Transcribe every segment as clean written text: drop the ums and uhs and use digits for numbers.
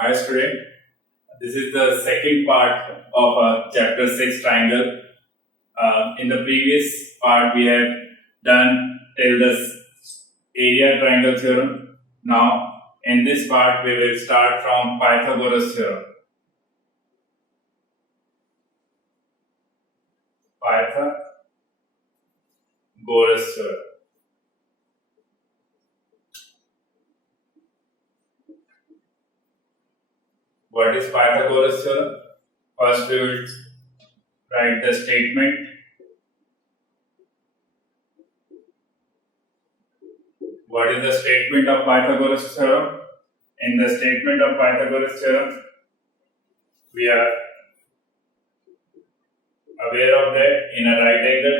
Hi student, this is the second part of chapter 6 triangle. In the previous part we have done till the area triangle theorem. Now in this part we will start from Pythagoras theorem. Pythagoras theorem. What is Pythagoras theorem? First we will write the statement. What is the statement of Pythagoras theorem? In the statement of Pythagoras theorem, we are aware of that in a right angle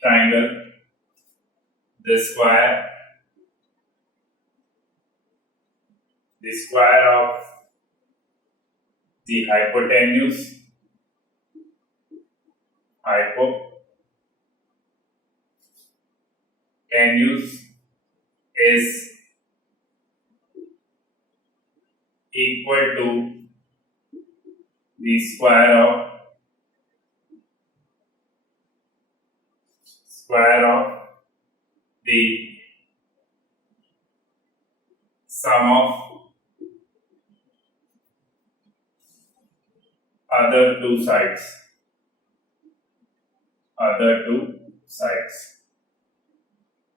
triangle, the square of the hypotenuse is equal to the square of the sum of other two sides.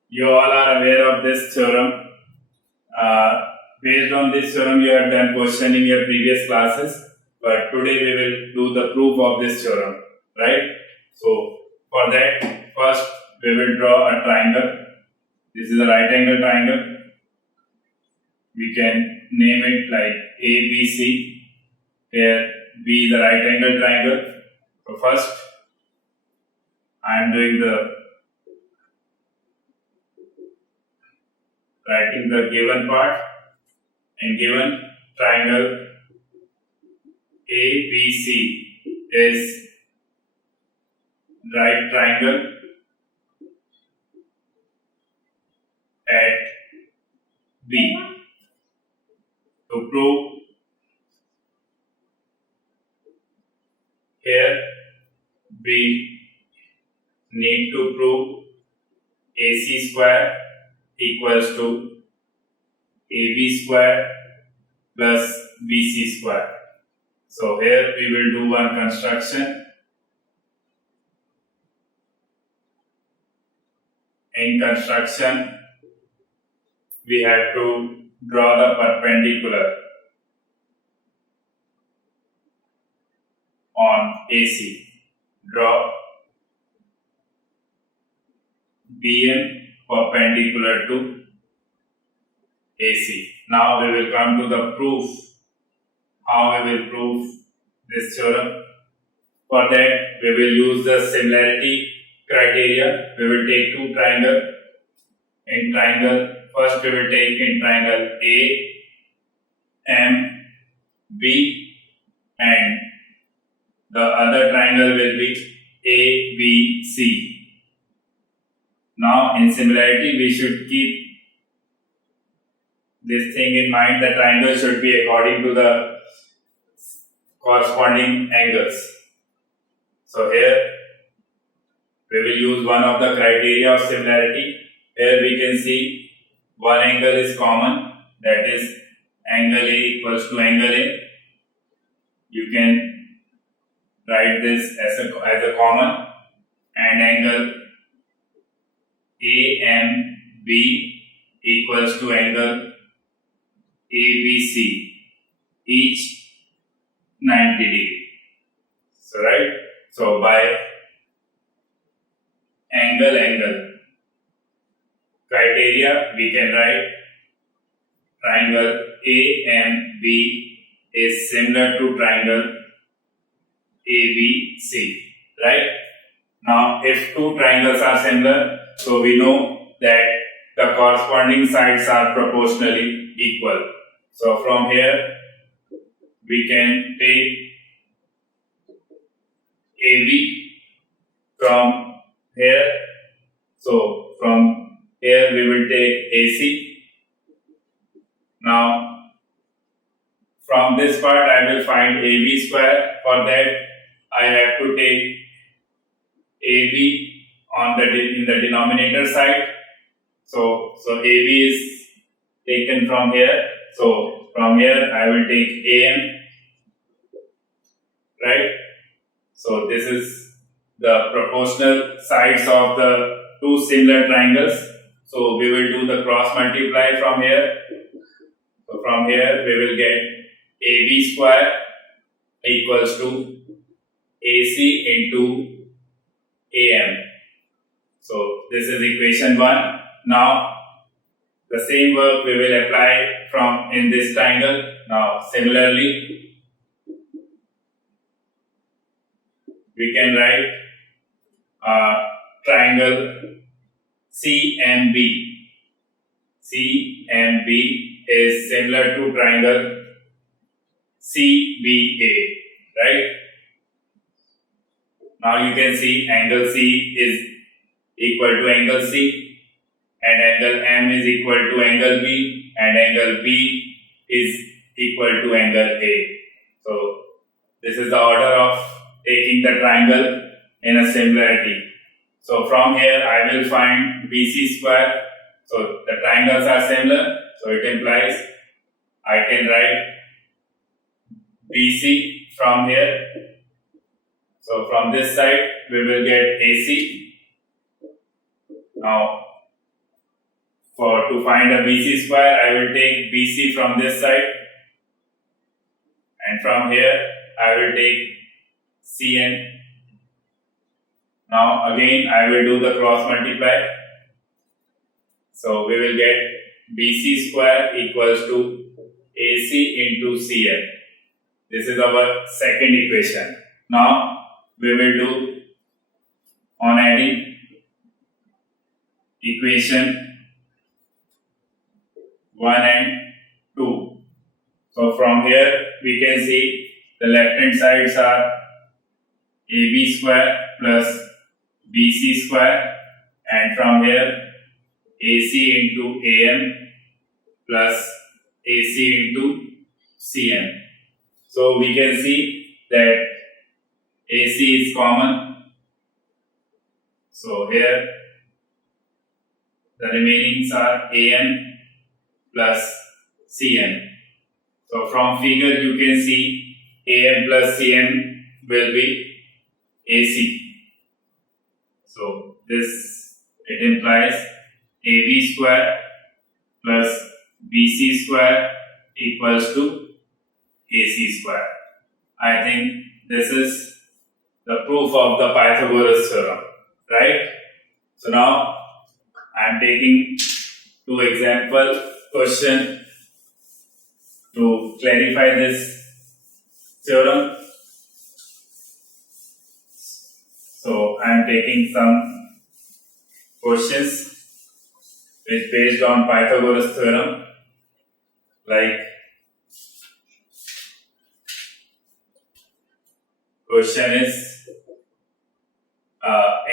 You all are aware of this theorem. Based on this theorem, you have done question in your previous classes, but today we will do the proof of this theorem, right? So, for that, first we will draw a triangle. This is a right angle triangle. We can name it like ABC. Here, B is a right angle triangle. So, first, I am doing writing the given part. And given triangle ABC is right triangle at B. To prove, here we need to prove AC square equals to AB square plus BC square. So here we will do one construction. In construction, we have to draw the perpendicular on AC. Draw BN perpendicular to AC. Now we will come to the proof. How we will prove this theorem? For that, we will use the similarity criteria. We will take two triangles. In triangle, first we will take in triangle AMB, and the other triangle will be ABC. Now in similarity, we should keep this thing in mind. The triangle should be according to the corresponding angles. So here we will use one of the criteria of similarity. Here we can see one angle is common, that is angle A equals to angle A. You can write this as a common, and angle AMB equals to angle ABC, each 90 degree. So right, so by angle criteria, we can write triangle AMB is similar to triangle ABC, right? Now if two triangles are similar, so we know that the corresponding sides are proportionally equal. So from here we can take AB from here. So from here we will take AC. Now from this part I will find AB square. For that I have to take AB in the denominator side. So AB is taken from here. So from here I will take AM, right? So this is the proportional sides of the two similar triangles. So we will do the cross multiply from here. So from here we will get AB square equals to AC into AM. So this is equation 1. Now the same work we will apply from in this triangle. Now similarly we can write triangle CMB. CMB is similar to triangle CBA, right? Now you can see angle C is equal to angle C, and angle M is equal to angle B, and angle B is equal to angle A. So this is the order of taking the triangle in a similarity. So from here I will find BC square. So the triangles are similar, so it implies I can write BC from here. So from this side we will get AC. Now to find a BC square I will take BC from this side, and from here I will take CN. Now again I will do the cross multiply. So we will get BC square equals to AC into CN. This is our second equation. Now we will do on adding equation 1 and 2. So from here we can see the left hand sides are AB square plus BC square, and from here AC into AM plus AC into CN. So we can see that AC is common. So here the remainings are AM plus CN. So from figure you can see AM plus CN will be AC. So this it implies AB square plus BC square equals to AC square. I think this is the proof of the Pythagoras theorem, right? So now I am taking two example question to clarify this theorem. So I am taking some questions which based on Pythagoras theorem, like question is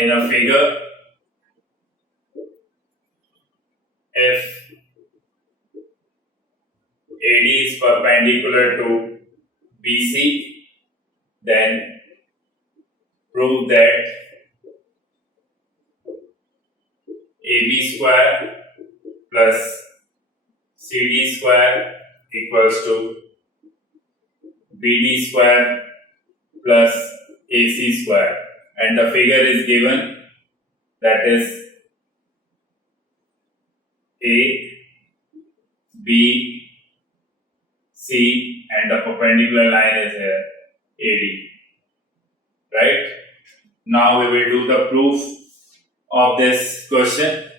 in a figure, if AD is perpendicular to BC, then prove that AB square plus CD square equals to BD square plus AC square, and the figure is given, that is A, B, C, and the perpendicular line is here, AD, right? Now we will do the proof of this question.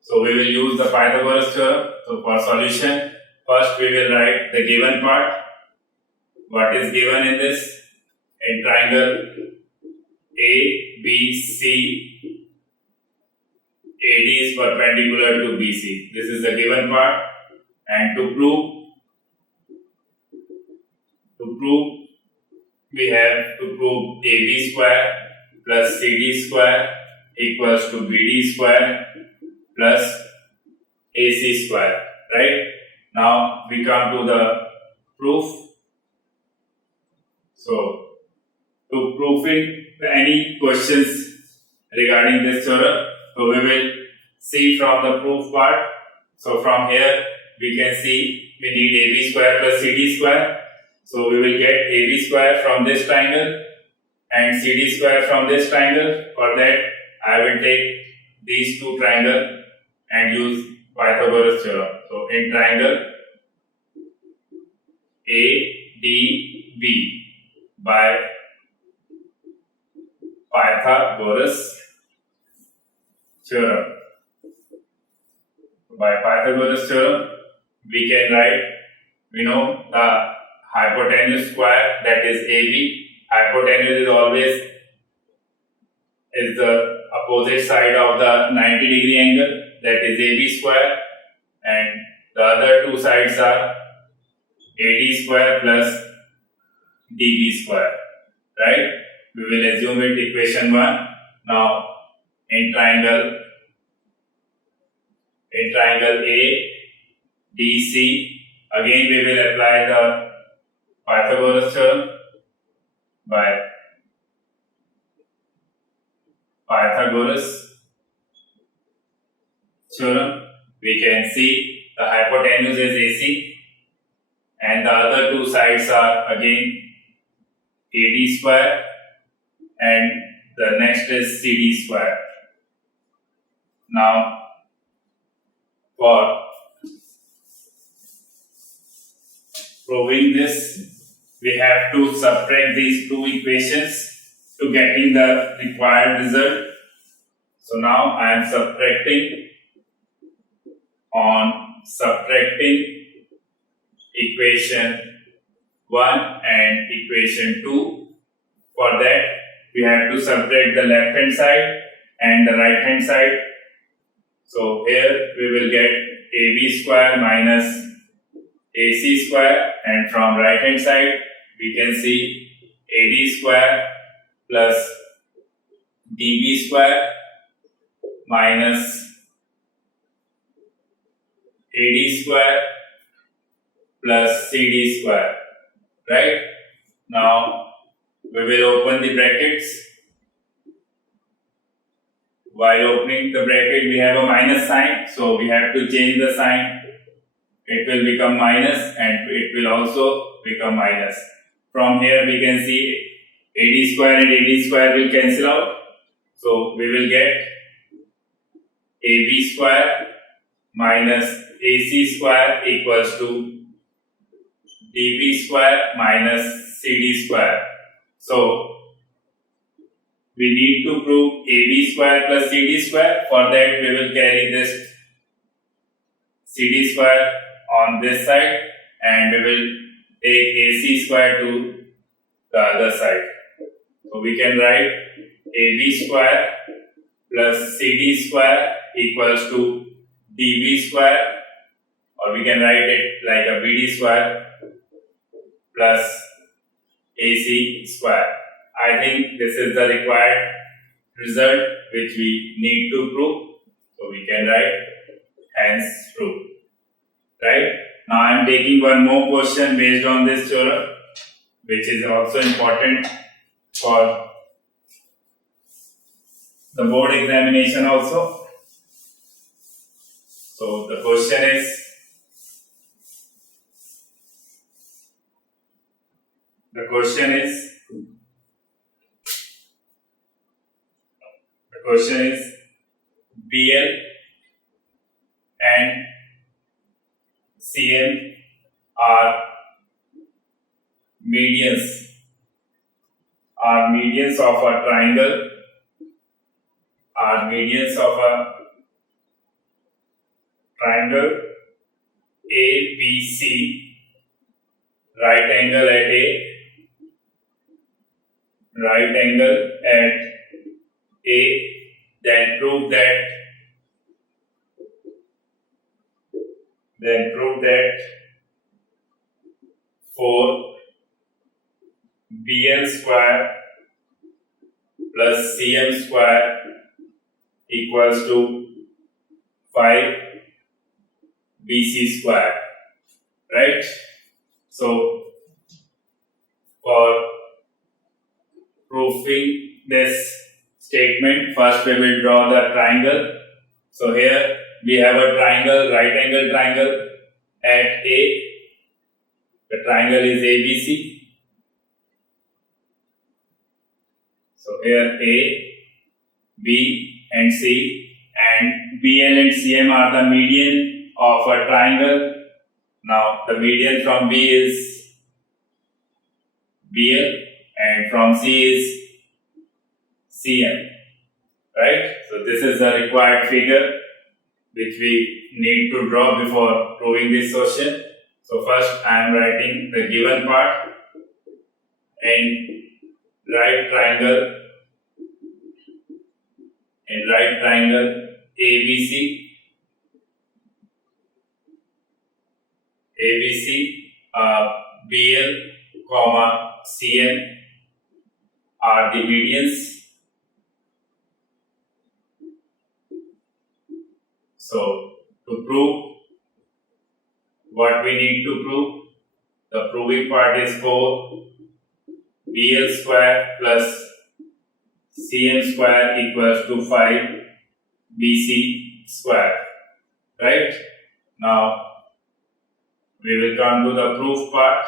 So we will use the Pythagoras theorem. So for solution, first we will write the given part. What is given in this? In triangle ABC, AD is perpendicular to BC. This is the given part. And to prove, we have to prove AB square plus CD square equals to BD square plus AC square, right? Now we come to the proof. So to proofing any questions regarding this theorem, so we will see from the proof part. So from here we can see we need AB square plus CD square. So we will get AB square from this triangle and CD square from this triangle. For that I will take these two triangles and use Pythagoras theorem. So in triangle ADB by Pythagoras theorem. By Pythagoras theorem, we can write, we know the hypotenuse square, that is AB. Hypotenuse is always the opposite side of the 90-degree angle, that is AB square, and the other two sides are AD square plus DB square, right? We will assume it equation 1. Now in triangle A, DC, again we will apply the Pythagoras theorem. By Pythagoras theorem, we can see the hypotenuse is AC and the other two sides are again AD square and the next is CD square. Now for proving this, we have to subtract these two equations to getting the required result. So now I am subtracting equation 1 and equation 2. For that we have to subtract the left hand side and the right hand side. So here we will get AB square minus AC square, and from right hand side we can see AD square plus DB square minus AD square plus CD square, right? Now we will open the brackets. While opening the bracket we have a minus sign, so we have to change the sign. It will become minus and it will also become minus. From here we can see AD square and AD square will cancel out. So we will get AB square minus AC square equals to DB square minus CD square. So we need to prove AB square plus CD square. For that we will carry this CD square on this side and we will take AC square to the other side. So we can write AB square plus CD square equals to DB square, or we can write it like a BD square plus AC square. I think this is the required result which we need to prove. So we can write hence true. Right? Now I am taking one more question based on this theorem, which is also important for the board examination also. So the question is, BL and CM are medians of a triangle, ABC, right angle at A, then prove that for BL square plus CM square equals to 5 BC square, right? So for proving this statement, first we will draw the triangle. So here we have a triangle, right angle triangle at A. The triangle is ABC. So here A, B and C, and BL and CM are the median of a triangle. Now the median from B is BL and from C is CM, right? So this is the required figure which we need to draw before proving this question. So first I am writing the given part in right triangle ABC, BL, CM are the medians. So to prove what we need to prove, the proving part is 4 BL square plus CM square equals to 5 BC square, right? Now we will come to the proof part.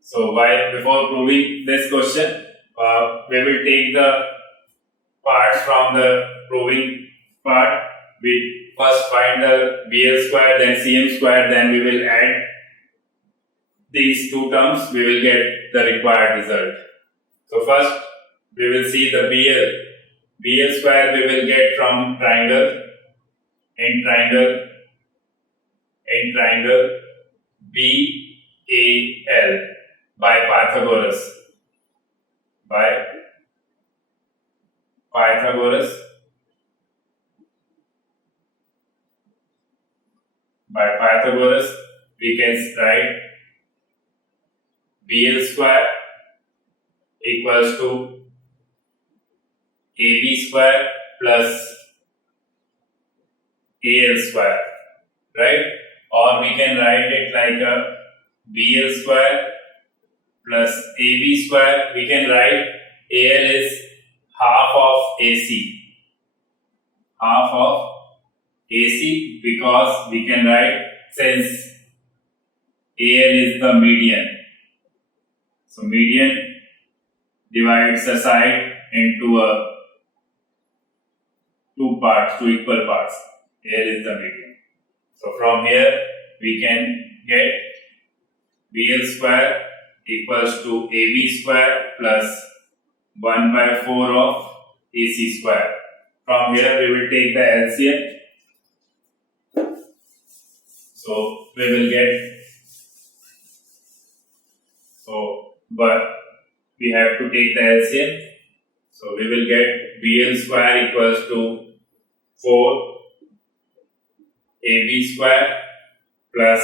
So before proving this question, we will take the parts from the proving part. We first find the BL square, then CM square, then we will add these two terms, we will get the required result. So first we will see the BL square we will get from triangle BAL by Pythagoras. By Pythagoras, we can write BL square equals to AB square plus AL square, right? Or we can write it like a BL square plus AB square. We can write AL is half of AC. Half of AC, because we can write, since AL is the median. So median divides the side into two equal parts. AL is the median. So from here we can get BL square equals to AB square plus 1 by 4 of AC square. From here we will take the LCM. So we will get, but we have to take the LCM. So we will get BL square equals to 4 AB square plus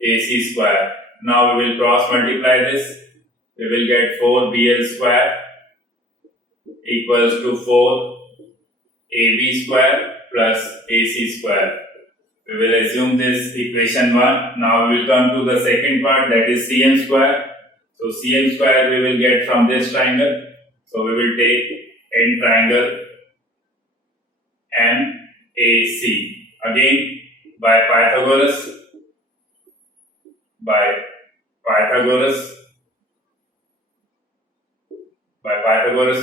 AC square. Now we will cross multiply this. We will get 4 BL square equals to 4 AB square plus AC square. We will assume this equation 1. Now we will come to the second part, that is CM square. So CM square we will get from this triangle. So we will take end triangle MAC. Again by Pythagoras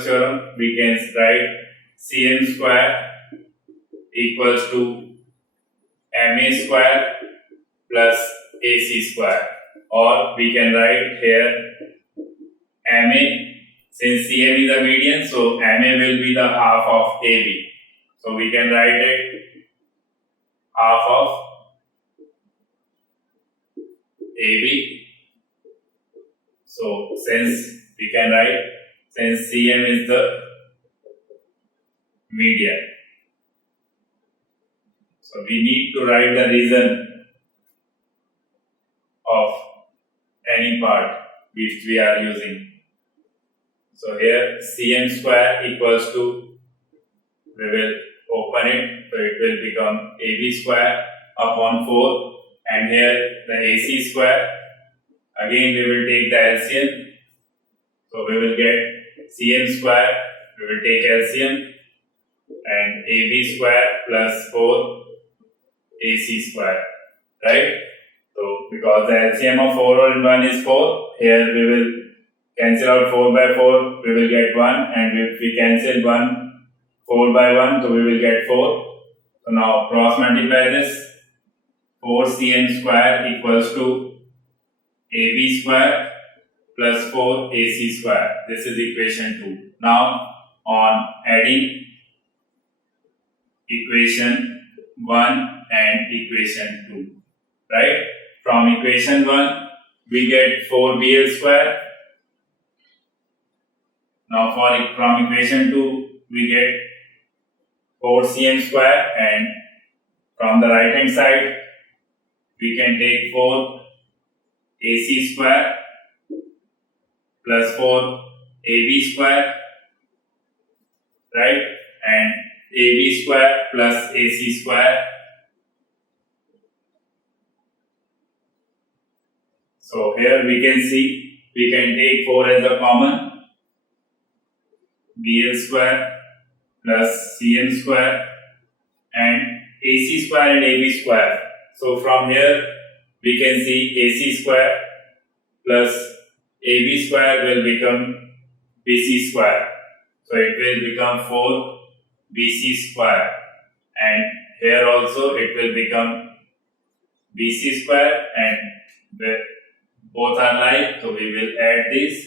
theorem, we can write CM square equals to MA square plus AC square, or we can write here MA, since CM is a median, so MA will be the half of AB. So we can write it half of AB. So since CM is the median, so we need to write the reason of any part which we are using. So here CM square equals to, we will open it, so it will become AB square upon 4, and here the AC square. Again we will take the LCM, so we will get CM square, we will take LCM, and AB square plus 4 AC square, right? So because the LCM of 4 and 1 is 4, here we will cancel out 4 by 4, we will get 1, and if we cancel 4 by 1, so we will get 4. So now cross multiply this, 4cm square equals to AB square plus 4 AC square. This is equation 2. Now on adding equation 1 and equation 2, right? From equation 1 we get 4BL square. Now from equation 2 we get 4cm square, and from the right hand side we can take 4 AC square plus 4 AB square, right? And AB square plus AC square. So here we can see we can take 4 as a common, BL square plus CM square and AC square and AB square. So from here we can see AC square plus AB square will become BC square. So it will become 4 BC square, and here also it will become BC square, and both are like, so we will add this.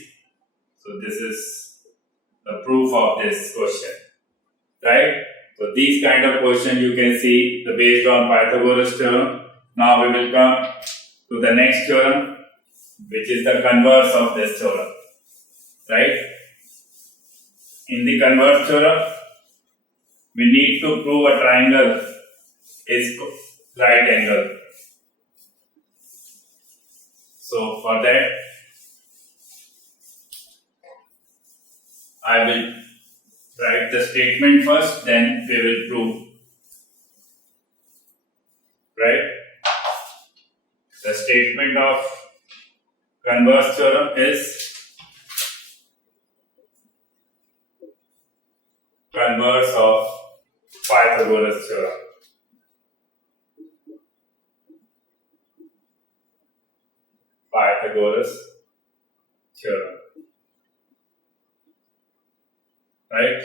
So this is the proof of this question, right? So these kind of question you can see based on Pythagoras theorem. Now we will come to the next theorem, which is the converse of this theorem, right? In the converse theorem, we need to prove a triangle is right angle. So for that, I will write the statement first, then we will prove, right? The statement of converse theorem is converse of Pythagoras theorem. Pythagoras theorem, right?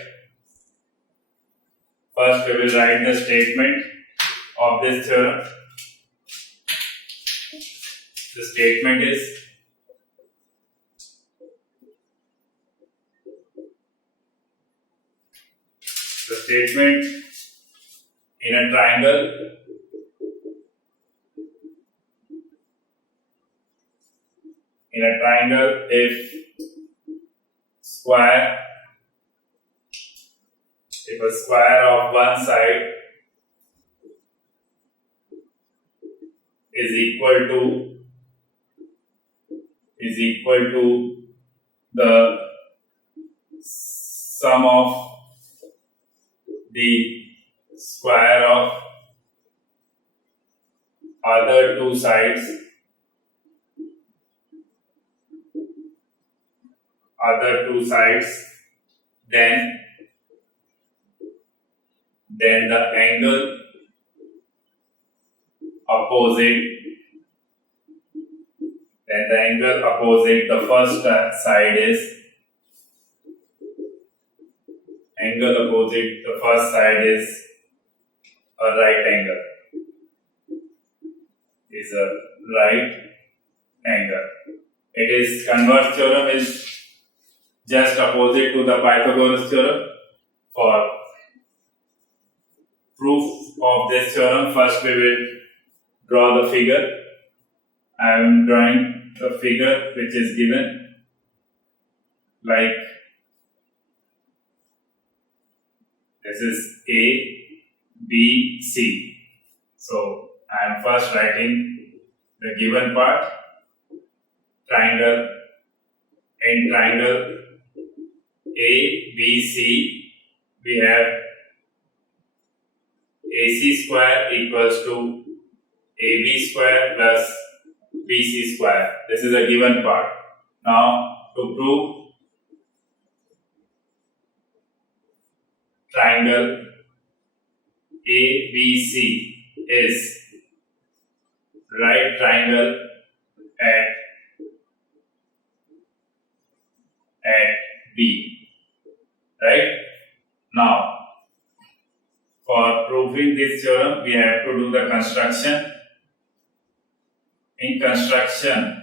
First we will write the statement of this theorem. The statement is the statement in a triangle if a square of one side is equal to the sum of the square of other two sides, then the angle opposite the first side is a right angle. It is converse theorem is just opposite to the Pythagoras theorem. For proof of this theorem, first we will draw the figure. I am drawing the figure which is given like this is A, B, C. So I am first writing the given part. In triangle A, B, C, we have AC square equals to AB square plus BC square. This is a given part. Now to prove triangle ABC is right triangle at B, right? Now for proving this theorem we have to do the construction. In construction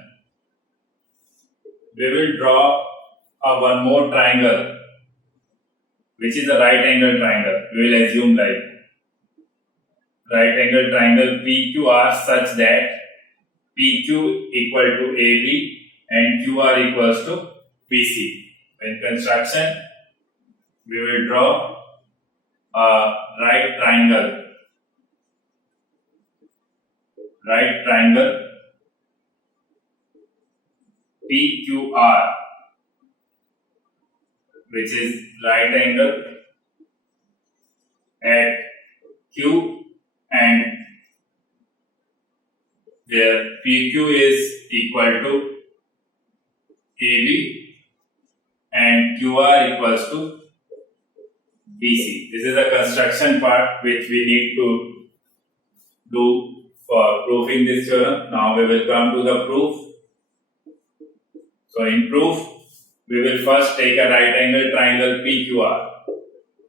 we will draw one more triangle which is a right angle triangle. We will assume like right angle triangle PQR such that PQ equal to AB and QR equals to BC. In construction we will draw a right triangle PQR, which is right angle at Q and where PQ is equal to AB and QR equals to BC. This is the construction part which we need to do for proving this theorem. Now we will come to the proof. So in proof, we will first take a right angle triangle PQR.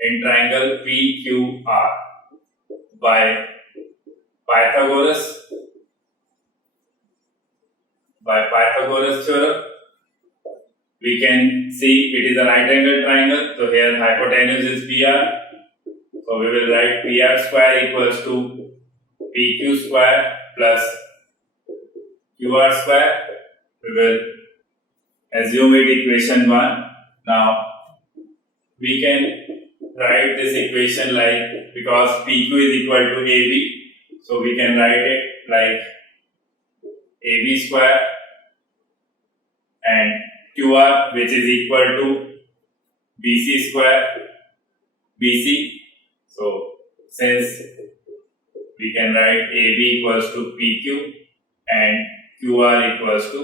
In triangle PQR by Pythagoras theorem, we can see it is a right angle triangle. So here hypotenuse is PR. So we will write PR square equals to PQ square plus QR square. We will assume it equation 1. Now we can write this equation like, because PQ is equal to AB, so we can write it like AB square and QR, which is equal to BC square BC. So since we can write AB equals to PQ and QR equals to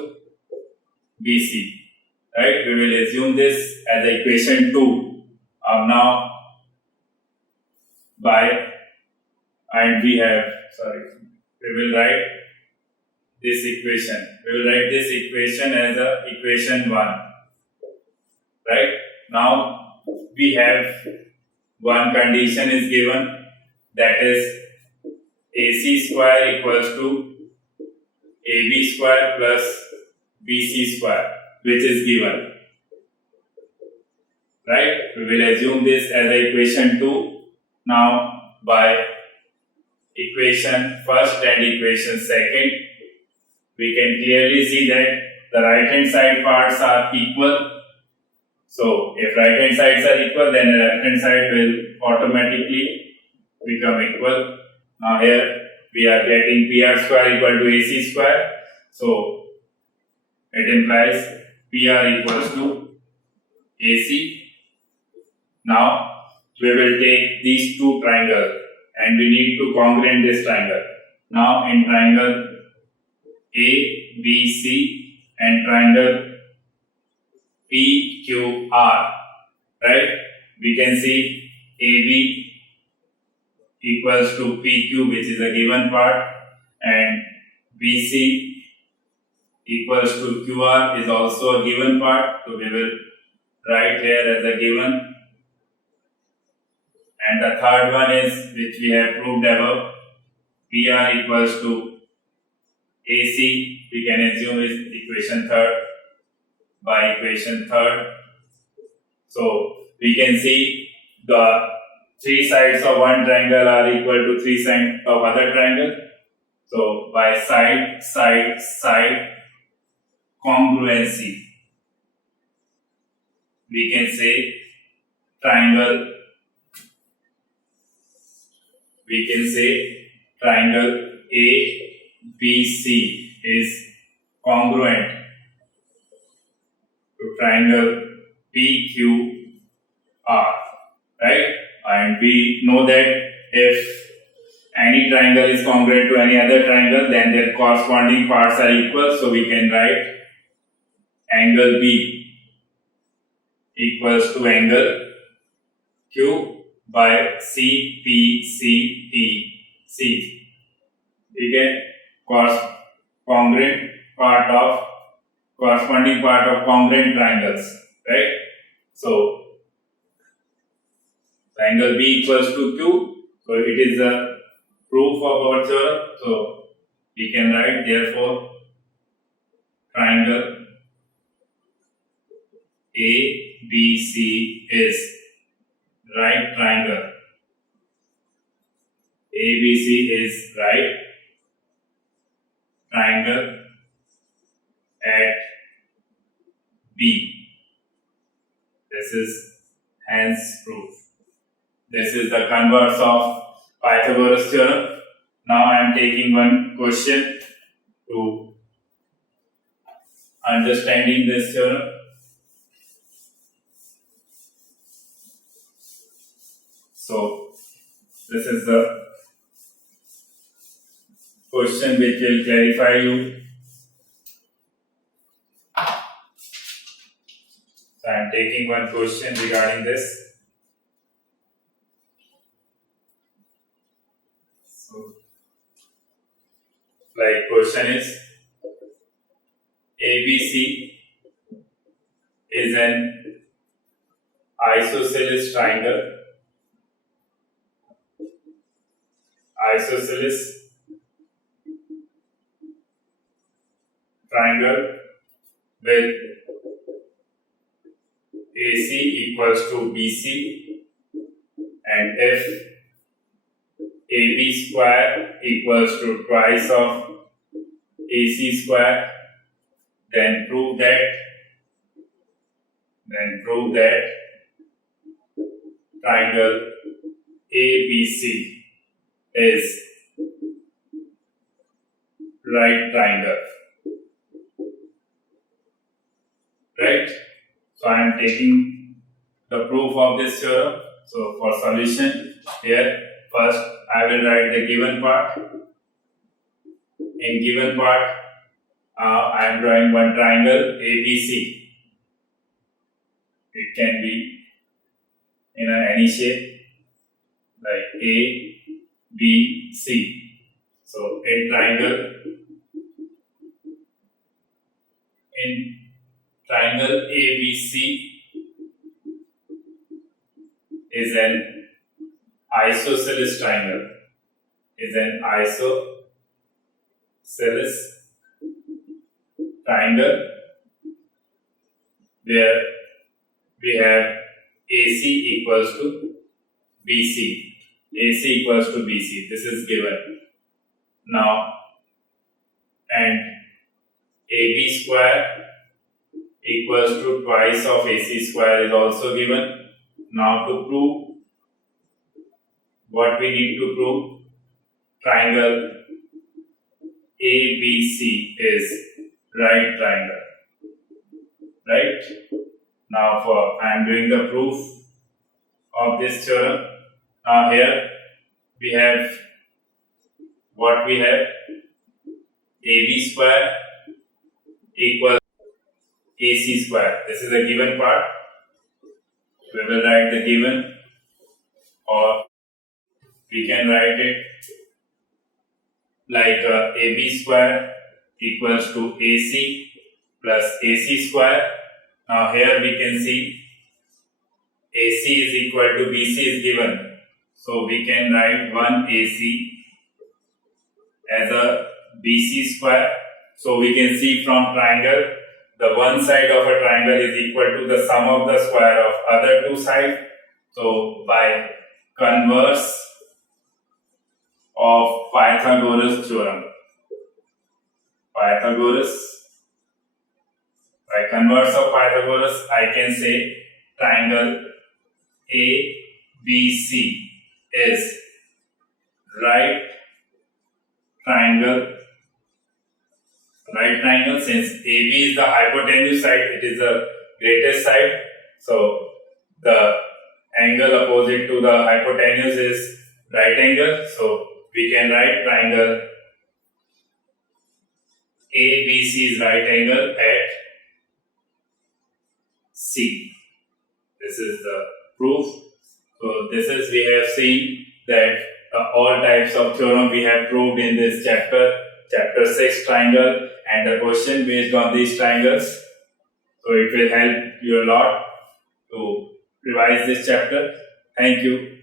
BC, right? We will assume this as equation 2. Now we will write this equation. We will write this equation as a equation 1, right? Now we have one condition is given, that is AC square equals to AB square plus BC square, which is given, right? We will assume this as a equation 2. Now by equation first and equation second, we can clearly see that the right hand side parts are equal. So if right hand sides are equal, then the left hand side will automatically become equal. Now here we are getting PR square equal to AC square. So it implies PR equals to AC. Now we will take these two triangles and we need to congruent this triangle. Now in triangle ABC and triangle PQR, right? We can see AB equals to PQ, which is a given part, and BC equals to QR is also a given part. So we will write here as a given. And the third one is, which we have proved above, PR equals to AC, we can assume is equation 3rd. By equation 3rd, so we can see the three sides of one triangle are equal to three sides of other triangle. So by side congruency, we can say triangle ABC is congruent to triangle PQR, right? And we know that if any triangle is congruent to any other triangle, then their corresponding parts are equal. So we can write angle B equals to angle Q by CPCTC. We get corresponding part of congruent triangles, right? So angle B equals to Q. So it is a proof of our theorem. So we can write therefore triangle ABC is right triangle. ABC is right triangle at B. This is hence proof. This is the converse of Pythagoras theorem. Now I am taking one question to understanding this theorem. So this is the question which will clarify you. So I am taking one question regarding this. So, like question is, ABC is an isosceles triangle. Isosceles triangle with AC equals to BC, and if AB square equals to twice of AC square, then prove that triangle ABC is right triangle. Right? So I am taking the proof of this theorem. So for solution here, first I will write the given part. In given part, I am drawing one triangle ABC. It can be in any shape like A, B, C. So in triangle ABC is an isosceles triangle. Where we have AC equals to BC. AC equals to BC. This is given. Now, and AB square equals to twice of AC square is also given. Now to prove what we need to prove, triangle ABC is right triangle. Right? Now I am doing the proof of this theorem. Now here we have what we have, AB square equals AC square. This is a given part. We will write the given, or we can write it like AB square equals to AC plus AC square. Now here we can see AC is equal to BC is given. So we can write 1 AC as a BC square. So we can see from triangle, the one side of a triangle is equal to the sum of the square of other two sides. So by converse of Pythagoras theorem, by converse of Pythagoras, I can say triangle ABC is right triangle, since AB is the hypotenuse side, it is the greatest side. So the angle opposite to the hypotenuse is right angle. So we can write triangle ABC's right angle at C. This is the proof. So this is, we have seen that all types of theorem we have proved in this chapter, chapter 6 triangle, and the question based on these triangles. So it will help you a lot to revise this chapter. Thank you.